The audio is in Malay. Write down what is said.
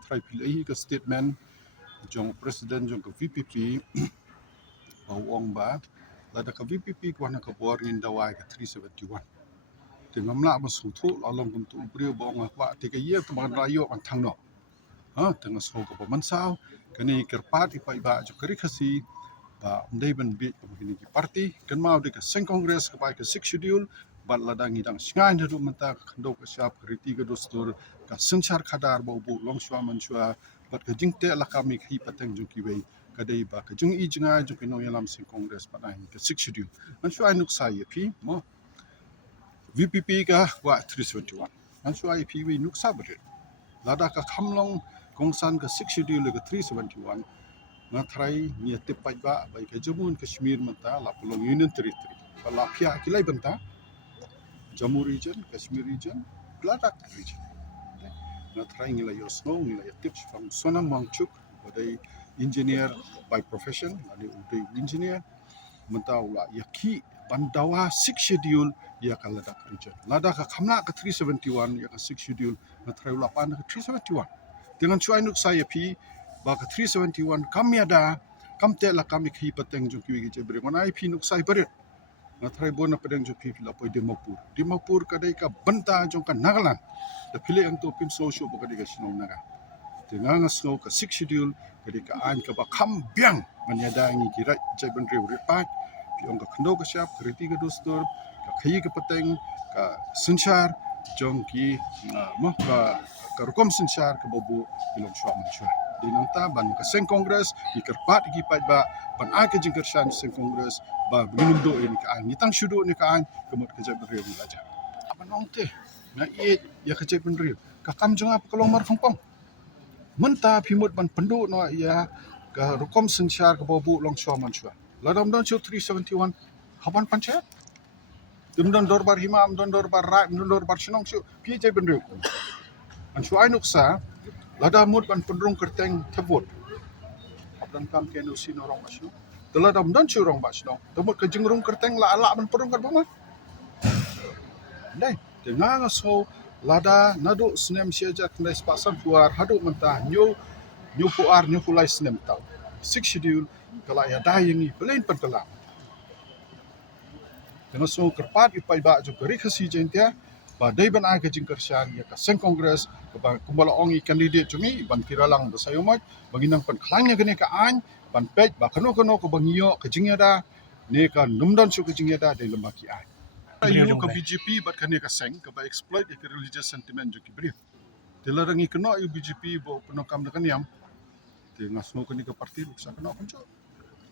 try pilih ke statement jong presiden jong ke VPP bawang ba lada ke VPP ko na ke boring dawai ke 371 dengan mla masutu lalang untuk ubri bawang apa tiga year teman rayo kan tang no dengan so ke pemansau kini kerpat ipa jo kerikasi ba ndai ban bi begini ki parti kan mau de ke seng kongres ke bai ke 6 schedule ban ladang idang singai na menta khando ke siap kriti ke dostur ka senchar khadar bo bu long shwa man shwa bat ke jingte la kami khi pateng ju ki wei kadai ba ke jung i jinga ju ke no yalam seng kongres pa nai ke 6 schedule man shwa nuk sa ye pi mo VPP ka wa 371 man shwa ye pi wi nuk sa ber lada ka khamlong kongsan ke 6 schedule ke 371 nga try ni tipai ba bai ke Jammu Kashmir menta la pulong Union Territory la pia kilai benta Jammu region Kashmir region Ladakh region nga try ngila yo snow ngila yo tips from Sonam Wangchuk badai engineer by profession ani udai engineer menta ula yaki bandawa 6 schedule ya ka Ladakh region Ladakh ka khamna ka 371 ya ka 6 schedule nga try ula pan ka 371 dengan cuai nuk saya pi baka 371 kami ada kamte la kami khi pateng jo ki ge bre ngai pi nuk sai bare na thrai bona pedeng jo pi la poi Dimapur kadai ka banta jo ka Nagaland da pile ang to pim so sho baka diga sino naga dengan snow ka 6 schedule kadai ka an ka ba kham biang manya da ngi ki rai je ben re pa pi ong ka khndo ka syap kriti ka dostur ka khai ka pateng ka senchar jong ki mo ka rukom senchar ka bobu ilong shwa man shwa dinang ta ban ka seng kongres ikerpat gi pa ba ban a ke jingker shan seng kongres ba binum do ini ka ni tang shudo ni ka an kemot ke jab re wi aja apa nong te na i ya ke jab re ka kam jong ap kolong mar pong menta phimot ban pendu no ya ka rukom senchar ka bobu long shwa man shwa ladam don 371 haban panchayat Dumdon dorbar himam, don dorbar rai, don dorbar sinong syu, pi jai ben riu. An syu ai nuksa, lada mut ban pendrung kerteng tebut. Abdan kam ke no sino rong basno. Tela dam don syu rong basno. Temut ke jengrung kerteng la ala ban pendrung kerbama. Dai, dengan so lada nadu snem siaja kendai sepasang puar hadu mentah nyu puar nyu pulai snem tau. 6 schedule kala ya dayengi belain pentelang. Dengan so kerpat ipai ba jo keri khasi jentia ba dai ban a ke jingkar shan ya ka seng kongres ba kumbala ongi candidate jumi ban kiralang ba sayomaj banginang pan klangnya gene ka an ban pej ba kano ko bangiyo ke jingada ne ka numdan su ke jingada dai lembaki an ayu ke BJP bat kane ka seng ka ba exploit ke religious sentiment jo ki bri dilarangi keno ayu BJP bo penokam dekan yam te ngasno kene ka parti luksa keno kunjo